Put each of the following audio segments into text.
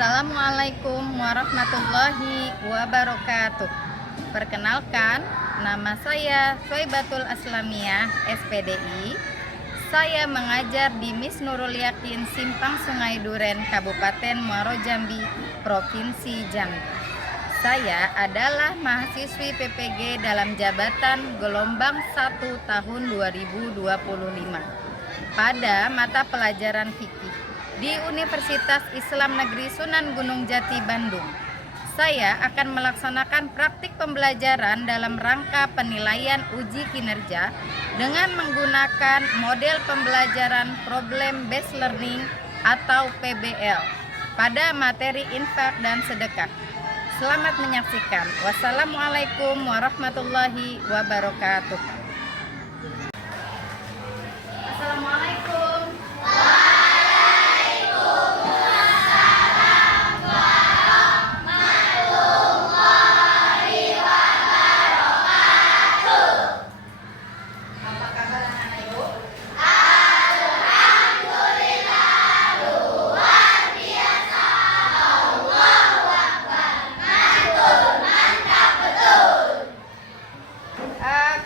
Assalamualaikum warahmatullahi wabarakatuh. Perkenalkan, nama saya Soibatul Aslamiyah, SPDI. Saya mengajar di Miss Nurul Yakin, Simpang Sungai Duren, Kabupaten Muaro Jambi, Provinsi Jambi. Saya adalah mahasiswi PPG dalam jabatan gelombang 1 tahun 2025 pada mata pelajaran fikih di Universitas Islam Negeri Sunan Gunung Jati, Bandung. Saya akan melaksanakan praktik pembelajaran dalam rangka penilaian uji kinerja dengan menggunakan model pembelajaran Problem Based Learning atau PBL pada materi infak dan sedekah. Selamat menyaksikan. Wassalamualaikum warahmatullahi wabarakatuh. Assalamualaikum.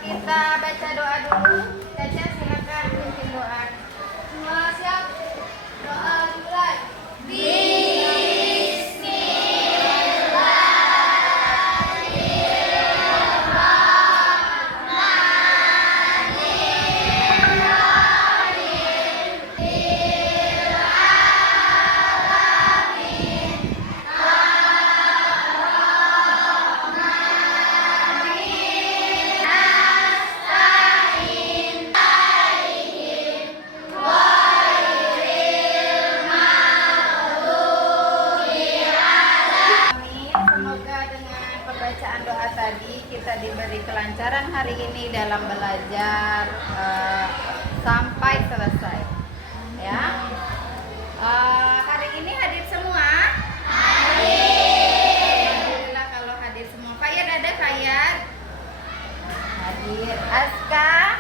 Kita baca doa dulu. Caca, silakan pimpin doa. Semua siap? Doa mulai. Semoga dengan pembacaan doa tadi kita diberi kelancaran hari ini dalam belajar sampai selesai. Ya, hari ini hadir semua. Alhamdulillah kalau hadir semua. Fayad ada Fayad? Hadir. Aska?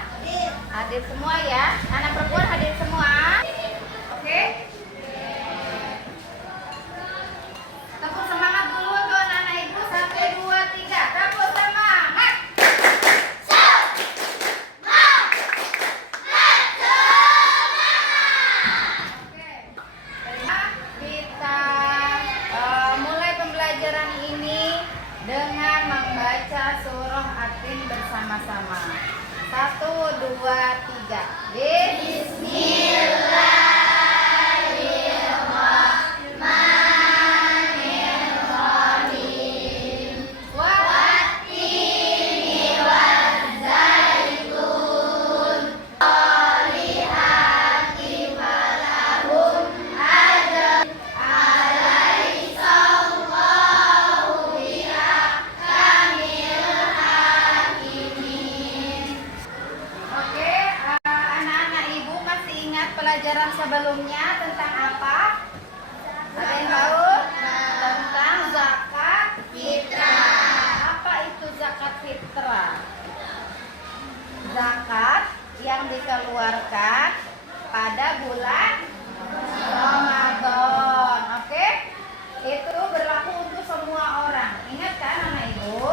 Hadir semua ya. Anak perempuan hadir semua. Oke? Tepuk semangat dulu untuk anak-anak ibu. 1, 2, 3. Tepuk semangat. Oke. Kita mulai pembelajaran ini dengan membaca surah At-Tin bersama-sama. 1, 2, 3. Bismillah. Pelajaran sebelumnya tentang apa? Ada yang tahu? Tentang zakat fitrah. Apa itu zakat fitrah? Zakat yang dikeluarkan pada bulan Ramadan. Oke? Itu berlaku untuk semua orang. Ingat kan anak ibu?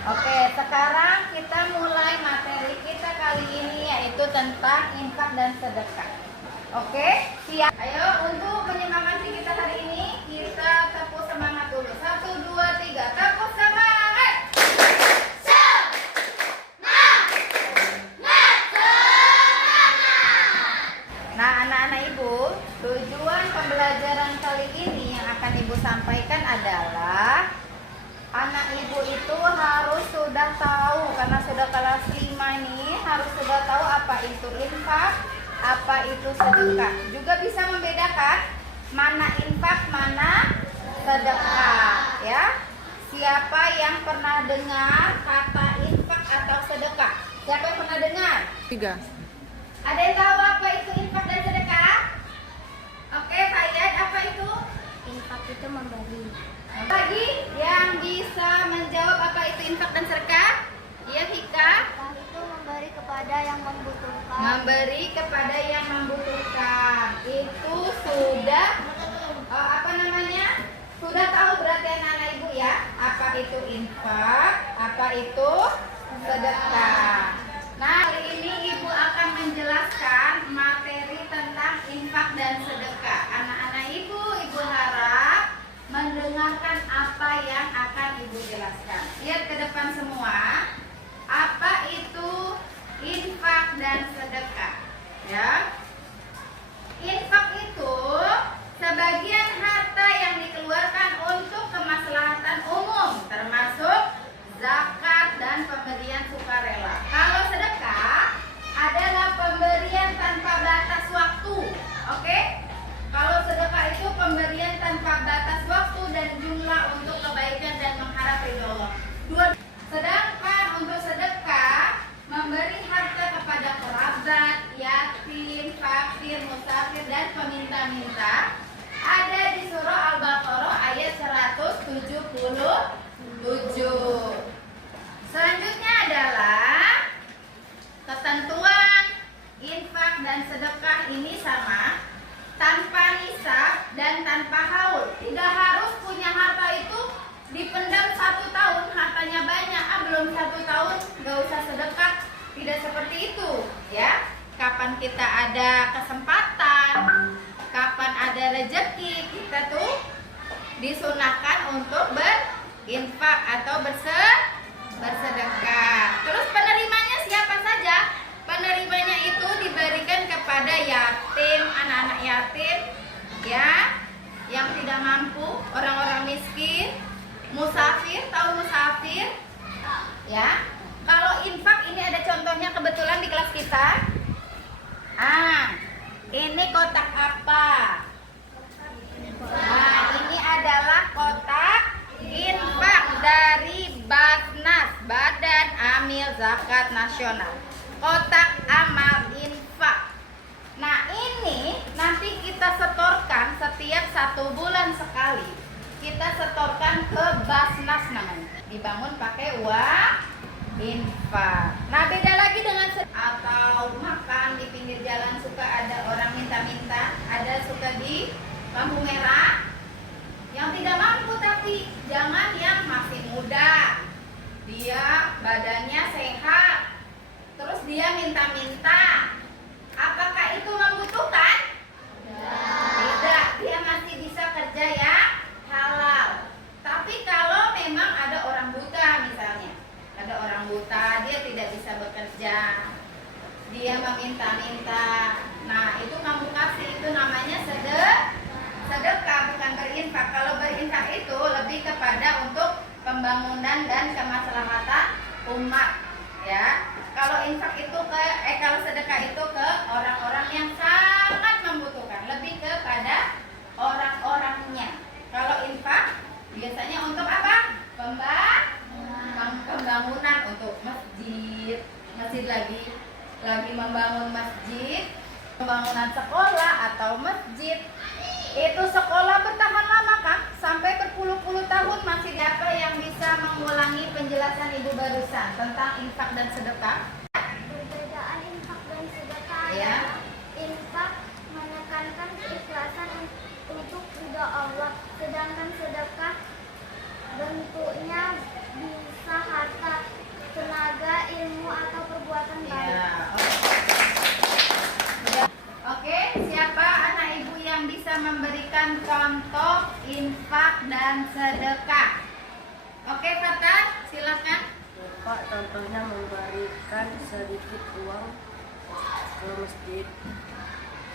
Oke, sekarang kita mulai materi kita kali ini, yaitu tentang infak dan sedekah. Oke, siap? Ayo, untuk menyemangati kita hari ini, kita tepuk semangat dulu. 1, 2, 3, tepuk semangat. Nah, anak-anak ibu, tujuan pembelajaran kali ini yang akan ibu sampaikan adalah anak ibu itu harus sudah tahu, karena sudah kelas 5 ini harus sudah tahu apa itu infak, apa itu sedekah. Juga bisa membedakan mana infak, mana sedekah, ya. Siapa yang pernah dengar kata infak atau sedekah? Siapa yang pernah dengar? 3. Ada yang tahu apa itu infak dan sedekah? Oke, Fayad, apa itu? Infak itu memberi. Lagi yang bisa menjawab apa itu infak dan sedekah? Iya, Hika. Infak itu memberi kepada yang membutuhkan. Memberi kepada yang membutuhkan. Itu sudah apa namanya? sedekah. Nah, kali ini Ibu akan menjelaskan materi tentang infak dan sedekah. Anak-anak Ibu harap mendengarkan apa yang akan Ibu jelaskan. Lihat ke depan semua. Apa itu infak dan sedekah? Ya. Infak itu sebagian harta yang dikeluarkan untuk kemaslahatan umum, termasuk zakat dan pemberian sukarela. Kalau sedekah adalah pemberian tanpa batas waktu. Oke? Kalau sedekah itu pemberian tanpa batas waktu dan jumlah untuk kebaikan dan mengharap ridho Allah. Sedangkan untuk sedekah memberi harta kepada kerabat, yatim, fakir, musafir dan peminta-minta ada di surah Al-Baqarah ayat 177. Selanjutnya adalah ketentuan infak dan sedekah ini sama, tanpa nisab dan tanpa haul. Tidak harus punya harta itu dipendam 1 tahun, hartanya banyak, belum 1 tahun gak usah sedekah. Tidak seperti itu, ya. Kapan kita ada kesempatan, kapan ada rezeki, kita tuh disunahkan untuk berinfak atau bersedekah. Terus penerimanya siapa saja? Penerimanya itu diberikan kepada yatim, anak-anak yatim, ya, yang tidak mampu, orang-orang miskin, musafir, tahu musafir? Ya. Kalau infak ini ada contohnya kebetulan di kelas kita. Ini kotak apa? Nah, ini adalah kotak infak dari Basnas, Badan Amil Zakat Nasional. Kotak amal infak. Nah, ini nanti kita setorkan setiap 1 bulan sekali. Kita setorkan ke Basnas namanya. Dibangun pakai uang infak. Nah, beda lagi dengan atau makan di pinggir jalan, suka ada orang minta-minta, ada suka di lampu merah yang tidak mampu, tapi jangan yang masih muda, dia badannya sehat, terus dia minta-minta. Apakah itu membutuhkan? Tidak, dia masih bisa kerja ya halal. Tapi kalau memang ada orang buta misalnya, ada orang buta, dia tidak bisa bekerja, dia meminta-minta. Nah, itu kamu kasih, itu namanya sedekah, bukan berinfak. Kalau berinfak itu lebih kepada untuk pembangunan dan kemaslahatan umat, ya. Kalau infak itu kalau sedekah itu ke orang-orang yang sangat membutuhkan, lebih kepada orang-orangnya. Kalau infak biasanya untuk apa? Pembangunan, untuk masjid lagi membangun masjid, pembangunan sekolah atau masjid. Itu sekolah bertahan lama kan? Sampai berpuluh-puluh tahun masih. Siapa yang bisa mengulangi penjelasan Ibu barusan tentang infak dan sedekah? Perbedaan infak dan sedekah Ya. adalah infak menekankan keikhlasan untuk ridha Allah, sedangkan sedekah bentuknya bisa harta, tenaga, ilmu atau perbuatan baik. Ya, oke, siapa anak ibu yang bisa memberikan contoh infak dan sedekah? Oke, Fatan, silakan. Pak, contohnya memberikan sedikit uang ke masjid.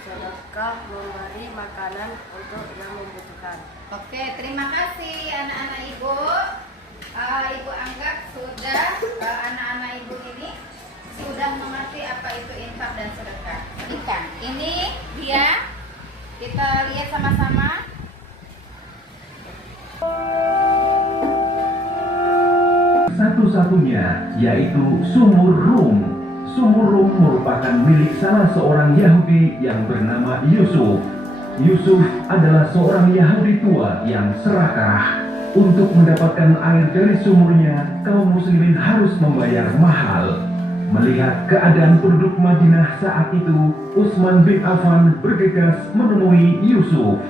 Sedekah memberi makanan untuk yang membutuhkan. Oke, terima kasih anak-anak ibu. Ibu anggap sudah anak-anak ibu ini sudah mengerti apa itu infak dan sedekah. Ini dia, kita lihat sama-sama. Satu-satunya yaitu Sumur Rum. Sumur Rum merupakan milik salah seorang Yahudi yang bernama Yusuf. Yusuf adalah seorang Yahudi tua yang serakah. Untuk mendapatkan air dari sumurnya, kaum muslimin harus membayar mahal. Melihat keadaan penduduk Madinah saat itu, Utsman bin Affan bergegas menemui Yusuf.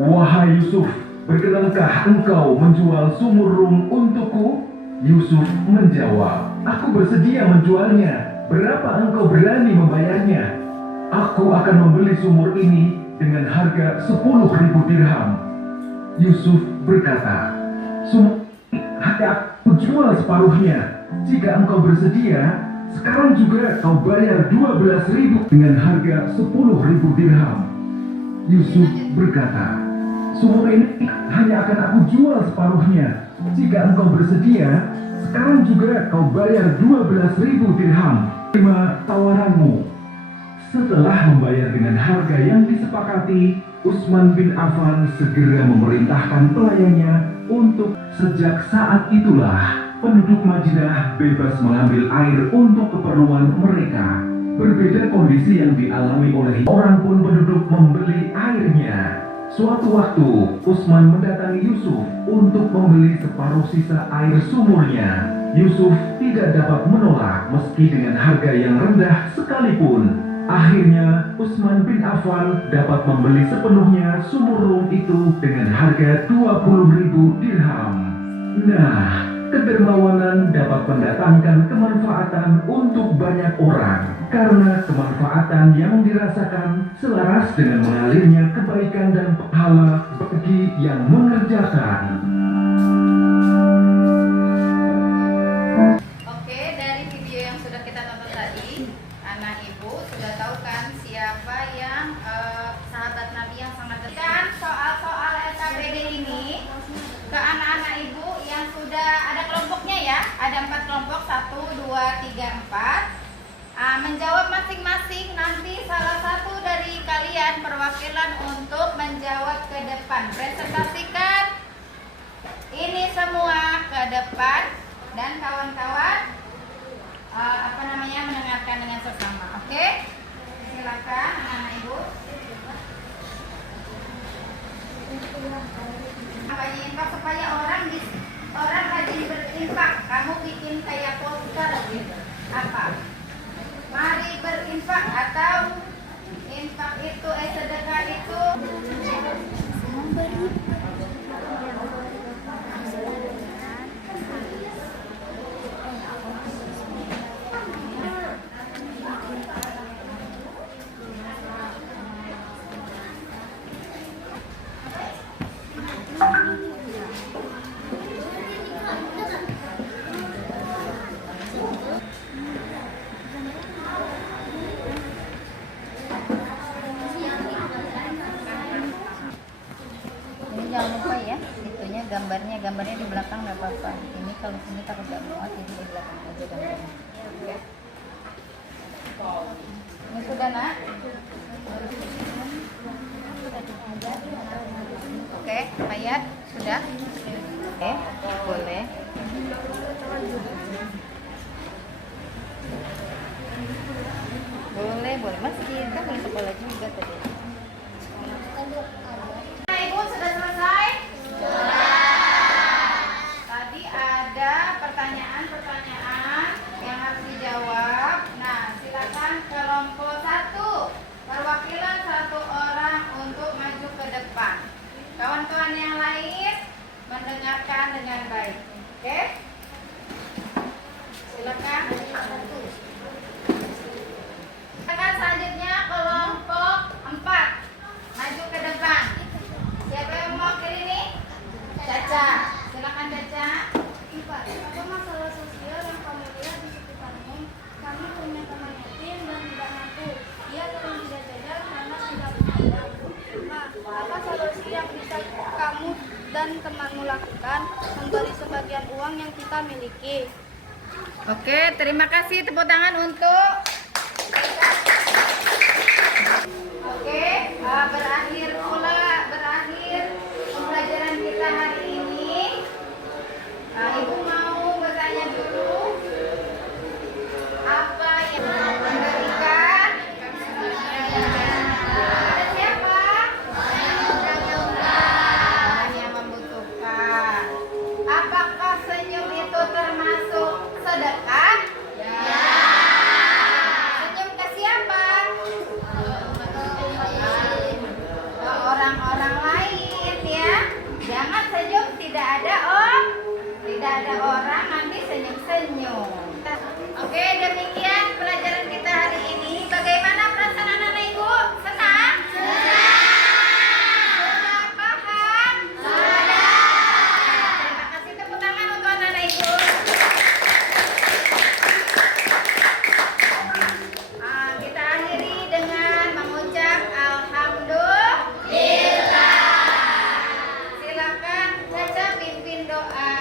"Wahai Yusuf, berkenankah engkau menjual Sumur Rum untukku?" Yusuf menjawab, aku bersedia menjualnya. Berapa engkau berani membayarnya? Aku akan membeli sumur ini dengan harga 10.000 dirham. Yusuf berkata, sumur hanya aku jual separuhnya. Jika engkau bersedia, sekarang juga kau bayar 12.000 dengan harga 10.000 dirham. Yusuf berkata, sumur ini hanya akan aku jual separuhnya. Jika engkau bersedia, sekarang juga kau bayar 12.000 dirham. Terima tawaranmu. Setelah membayar dengan harga yang disepakati, Utsman bin Affan segera memerintahkan pelayannya untuk sejak saat itulah penduduk Madinah bebas mengambil air untuk keperluan mereka. Berbeda kondisi yang dialami oleh orang pun penduduk membeli airnya. Suatu waktu, Utsman mendatangi Yusuf untuk membeli separuh sisa air sumurnya. Yusuf tidak dapat menolak meski dengan harga yang rendah sekalipun. Akhirnya, Utsman bin Affan dapat membeli sepenuhnya sumur rum itu dengan harga 20.000 dirham. Nah, kedermawanan dapat mendatangkan kemanfaatan untuk banyak orang karena kemanfaatan yang dirasakan selaras dengan mengalirnya kebaikan dan pahala bagi yang mengerjakan. Oke, dari video yang sudah kita tonton tadi, anak ibu sudah tahu kan siapa yang sahabat Nabi yang sangat dekat. Soal-soal LKPD ini ke anak-anak ibu yang sudah ada kelompoknya ya, ada 4 kelompok, 1, 2, 3, 4. Menjawab masing-masing, nanti salah satu dari kalian perwakilan untuk menjawab ke depan. Presentasikan ini semua ke depan dan kawan-kawan mendengarkan dengan sesama. Oke? Silakan anak-anak ibu. Rajin infak supaya orang rajin berinfak. Kamu bikin kayak poster gitu. Apa? Mari berinfak atau infak itu sedekah itu memberi. Jangan lupa ya, itunya gambarnya di belakang nggak apa-apa. Ini kalau sini takut nggak muat, jadi di belakang aja gambarnya. Ini sudah nak? Oke, ayat sudah? Oke, boleh. Boleh. Masih kan di sekolah juga tadi. Ibu sudah selesai? Sudah. Tadi ada pertanyaan yang harus dijawab. Nah, silakan kelompok 1, perwakilan 1 orang untuk maju ke depan. Kawan-kawan yang lain mendengarkan dengan baik. Oke? Silakan. Silakan selanjutnya kelompok 4 maju ke depan. Siapa yang mewakili ini? Caca. Silakan Caca. Apa masalah sosial yang kamu lihat di sekitarmu? Kami punya teman yatim dan tidak mampu. Dia sering tidak jajan karena tidak punya uang. Apa solusi yang bisa kamu dan temanmu lakukan? Memberi sebagian uang yang kita miliki. Oke, terima kasih. Tepuk tangan untuk. Oke, berakhir pembelajaran kita hari ini. Ibu mau bertanya dulu, apa yang memberikan? Ada siapa? Orang yang membutuhkan. Apakah senyum itu termasuk sedekah? Ya. Senyum ke siapa? berdoa.